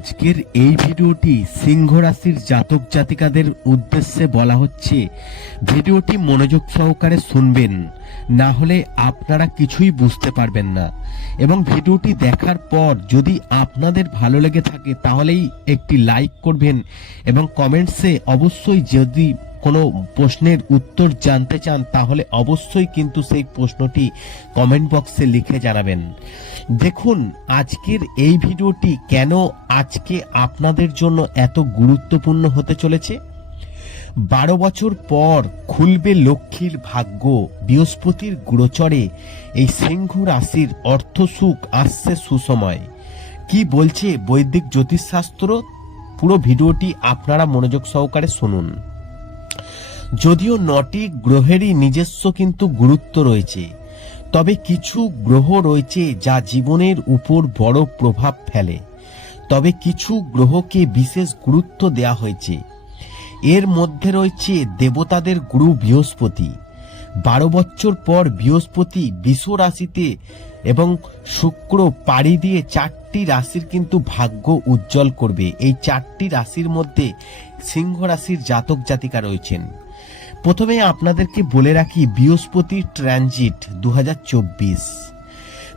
আজকের এই ভিডিওটি সিংহ রাশির জাতক জাতিকাদের উদ্দেশ্যে বলা হচ্ছে, ভিডিওটি মনোযোগ সহকারে শুনবেন, না হলে আপনারা কিছুই বুঝতে পারবেন না। এবং ভিডিওটি দেখার পর যদি আপনাদের ভালো লেগে থাকে, তাহলেই একটি লাইক করবেন এবং কমেন্টসে অবশ্যই যদি কোনো প্রশ্নের উত্তর জানতে চান, তাহলে অবশ্যই কিন্তু সেই প্রশ্নটি কমেন্ট বক্সে লিখে জানাবেন। দেখুন, আজকের এই ভিডিওটি কেন আজকে আপনাদের জন্য এত গুরুত্বপূর্ণ হতে চলেছে? বারো বছর পর খুলবে লক্ষ্মীর ভাগ্য, বৃহস্পতির গোচরে এই সিংহ রাশির অর্থ সুখ আসছে সুসময়। কি বলছে বৈদিক জ্যোতিষশাস্ত্র? পুরো ভিডিওটি আপনারা মনোযোগ সহকারে শুনুন। যদিও নটি গ্রহেরই নিজস্ব কিন্তু গুরুত্ব রয়েছে, তবে কিছু গ্রহ রয়েছে যা জীবনের উপর বড় প্রভাব ফেলে। তবে কিছু গ্রহকে বিশেষ গুরুত্ব দেয়া হয়েছে। এর মধ্যে রয়েছে দেবতাদের গুরু বৃহস্পতি। বারো বছর পর বৃহস্পতি বিশ্ব রাশিতে এবং শুক্র পাড়ি দিয়ে চারটি রাশির কিন্তু ভাগ্য উজ্জ্বল করবে। এই চারটি রাশির মধ্যে সিংহ রাশির জাতক জাতিকা রয়েছেন। প্রথমে আপনাদেরকে বলে রাখি বৃহস্পতি ট্রানজিট দু হাজার চব্বিশ।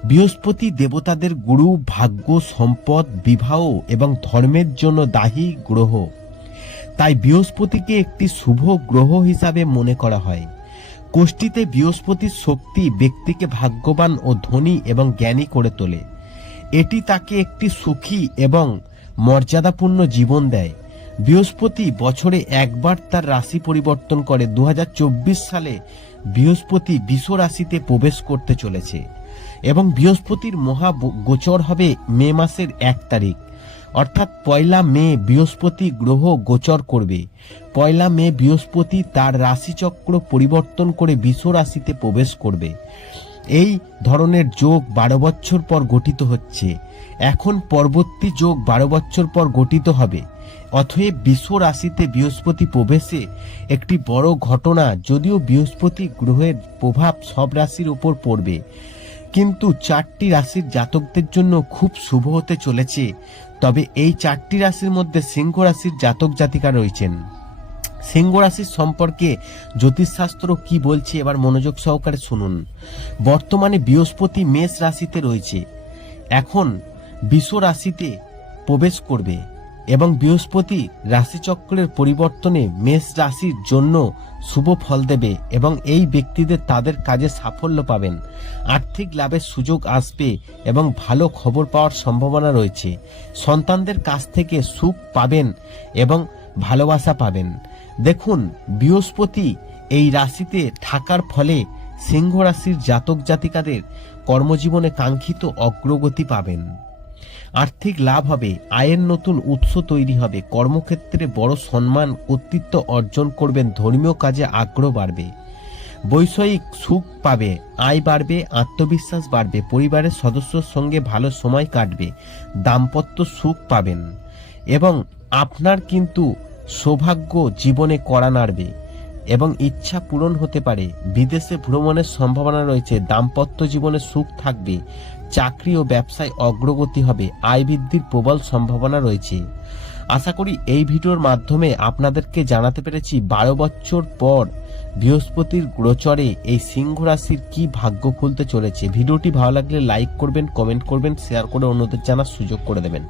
বৃহস্পতি দেবতাদের গুরু, ভাগ্য, সম্পদ, বিবাহ এবং ধর্মের জন্য দায়ী গ্রহ। তাই বৃহস্পতিকে একটি শুভ গ্রহ হিসাবে মনে করা হয়। কোষ্ঠীতে বৃহস্পতির শক্তি ব্যক্তিকে ভাগ্যবান ও ধনী এবং জ্ঞানী করে তোলে। এটি তাকে একটি সুখী এবং মর্যাদাপূর্ণ জীবন দেয়। বৃহস্পতি বছরে একবার তার রাশি পরিবর্তন করে দু হাজার চব্বিশ সালে বৃহস্পতি বিষ রাশিতে প্রবেশ করতে চলেছে এবং বৃহস্পতির মহা গোচর হবে মে মাসের এক তারিখ। অর্থাৎ পয়লা মে বৃহস্পতি গ্রহ গোচর করবে। পয়লা মে বৃহস্পতি তার রাশিচক্র পরিবর্তন করে বিষ রাশিতে প্রবেশ করবে। এই ধরনের যোগ বারো বছর পর গঠিত হচ্ছে। এখন পরবর্তী যোগ বারো বছর পর গঠিত হবে। অতএব বিশ্ব রাশিতে বৃহস্পতি প্রবেশে একটি বড় ঘটনা, যদিও বৃহস্পতি গ্রহের প্রভাব সব রাশির উপর পড়বে। কিন্তু চারটি রাশির জাতকদের জন্য খুব শুভ হতে চলেছে। তবে এই চারটি রাশির মধ্যে সিংহ রাশির জাতক জাতিকা রয়েছেন। সিংহ রাশির সম্পর্কে জ্যোতিষশাস্ত্র কি বলছে এবার মনোযোগ সহকারে শুনুন। বর্তমানে বৃহস্পতি মেষ রাশিতে রয়েছে। এখন বিশ্ব রাশিতে প্রবেশ করবে এবং বৃহস্পতি রাশিচক্রের পরিবর্তনে মেষ রাশির জন্য শুভ ফল দেবে এবং এই ব্যক্তিদের তাদের কাজে সাফল্য পাবেন। আর্থিক লাভের সুযোগ আসবে এবং ভালো খবর পাওয়ার সম্ভাবনা রয়েছে। সন্তানদের কাছ থেকে সুখ পাবেন এবং ভালোবাসা পাবেন। দেখুন, বৃহস্পতি এই রাশিতে থাকার ফলে সিংহ রাশির জাতক জাতিকাদের কর্মজীবনে কাঙ্ক্ষিত অগ্রগতি পাবেন। আর্থিক লাভ হবে, আয়ের নতুন উৎস তৈরি হবে, কর্মক্ষেত্রে বড় সম্মান, কর্তৃত্ব অর্জন করবেন, ধর্মীয় কাজে আগ্রহ বাড়বে। বৈষয়িক সুখ পাবে, আয় বাড়বে, আত্মবিশ্বাস বাড়বে, পরিবারের সদস্যর সঙ্গে ভালো সময় কাটবে, দাম্পত্য সুখ পাবেন। এবং আপনার কিন্তু সৌভাগ্য জীবনে করা নাড়বে এবং ইচ্ছা পূরণ হতে পারে। বিদেশে ভ্রমণের সম্ভাবনা রয়েছে, দাম্পত্য জীবনে সুখ থাকবে, চাকরি ও ব্যবসায় অগ্রগতি হবে, আয় বৃদ্ধির প্রবল সম্ভাবনা রয়েছে। আশা করি এই ভিডিওর মাধ্যমে আপনাদেরকে জানাতে পেরেছি বারো বছর পর বৃহস্পতির গোচরে এই সিংহ রাশির কি ভাগ্য খুলতে চলেছে। ভিডিওটি ভালো লাগলে লাইক করবেন, কমেন্ট করবেন, শেয়ার করে অন্যদের জানার সুযোগ করে দেবেন।